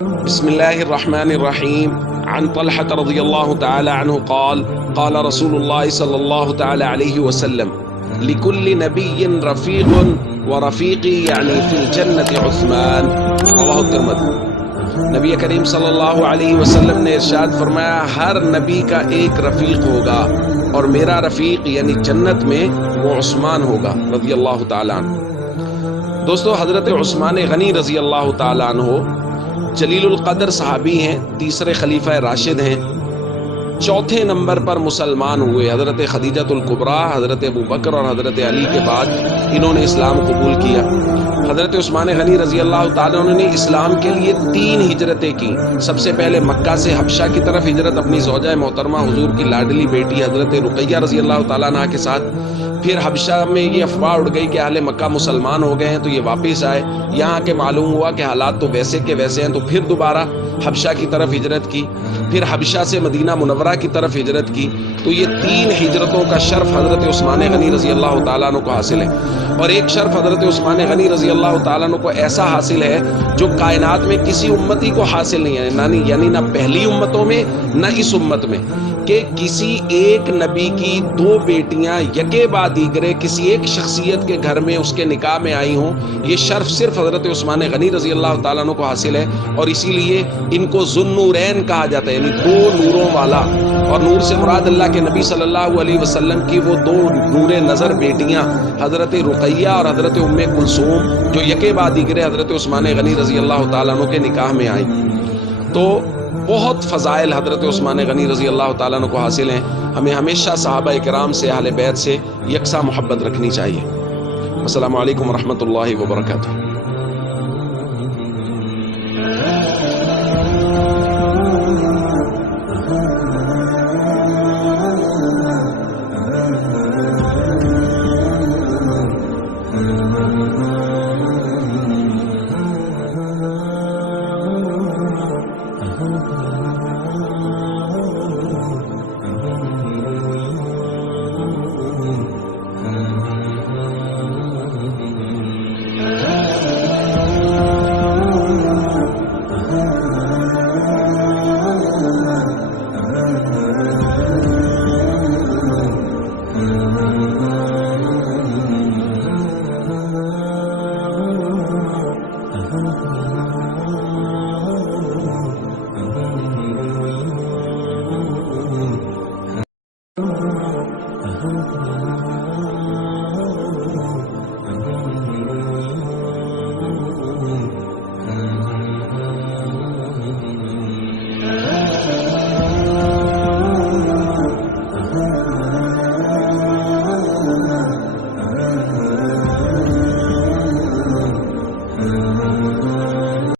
بسم الله الرحمن الرحيم. عن طلحة رضي الله تعالى عنه قال قال رسول الله صلى الله تعالى عليه وسلم لكل نبي رفيق ورفيقي يعني في الجنة عثمان رواه الترمذی۔ نبی کریم صلی اللہ علیہ وسلم نے ارشاد فرمایا ہر نبی کا ایک رفیق ہوگا اور میرا رفیق یعنی جنت میں وہ عثمان ہوگا رضی اللہ تعالیٰ عنہ۔ دوستو، حضرت عثمان غنی رضی اللہ تعالیٰ عنہ جلیل القدر صحابی ہیں، تیسرے خلیفہ راشد ہیں، چوتھے نمبر پر مسلمان ہوئے۔ حضرت خدیجۃ الکبریٰ، حضرت ابو بکر اور حضرت علی کے بعد انہوں نے اسلام قبول کیا۔ حضرت عثمان غنی رضی اللہ تعالیٰ عنہ نے اسلام کے لیے 3 ہجرتیں کی۔ سب سے پہلے مکہ سے حبشہ کی طرف ہجرت اپنی زوجہ محترمہ حضور کی لاڈلی بیٹی حضرت رقیہ رضی اللہ تعالیٰ عنہ کے ساتھ۔ پھر حبشہ میں یہ افواہ اڑ گئی کہ اہل مکہ مسلمان ہو گئے ہیں تو یہ واپس آئے، یہاں کے معلوم ہوا کہ حالات تو ویسے کے ویسے ہیں، تو پھر دوبارہ حبشہ کی طرف ہجرت کی، پھر حبشہ سے مدینہ منورہ کی طرف ہجرت کی۔ تو یہ 3 ہجرتوں کا شرف حضرت عثمان غنی رضی اللہ تعالیٰ عنہ کو حاصل ہے، اور ایک شرف حضرت عثمان غنی رضی اللہ تعالیٰ عنہ کو ایسا حاصل ہے جو کائنات میں کسی امتی کو حاصل نہیں ہے، یعنی نہ پہلی امتوں میں نہ اس امت میں، کہ کسی ایک نبی کی 2 بیٹیاں یکے بعد دیگرے کسی ایک شخصیت کے گھر میں اس کے نکاح میں آئی ہوں۔ یہ شرف صرف حضرت عثمان غنی رضی اللہ تعالیٰ عنہ کو حاصل ہے، اور اسی لیے ان کو ذو النورین کہا جاتا ہے، یعنی 2 نوروں والا۔ اور نور سے مراد اللہ کے نبی صلی اللہ علیہ وسلم کی وہ 2 نور نظر بیٹیاں حضرت رقیہ اور حضرت ام کلثوم، جو یکے بعد دیگرے حضرت عثمان غنی رضی اللہ تعالیٰ عنہ کے نکاح میں آئیں۔ تو بہت فضائل حضرت عثمان غنی رضی اللہ تعالیٰ عنہ کو حاصل ہیں۔ ہمیں ہمیشہ صحابہ اکرام سے، اہل بیت سے یکساں محبت رکھنی چاہیے۔ السلام علیکم ورحمۃ اللہ وبرکاتہ۔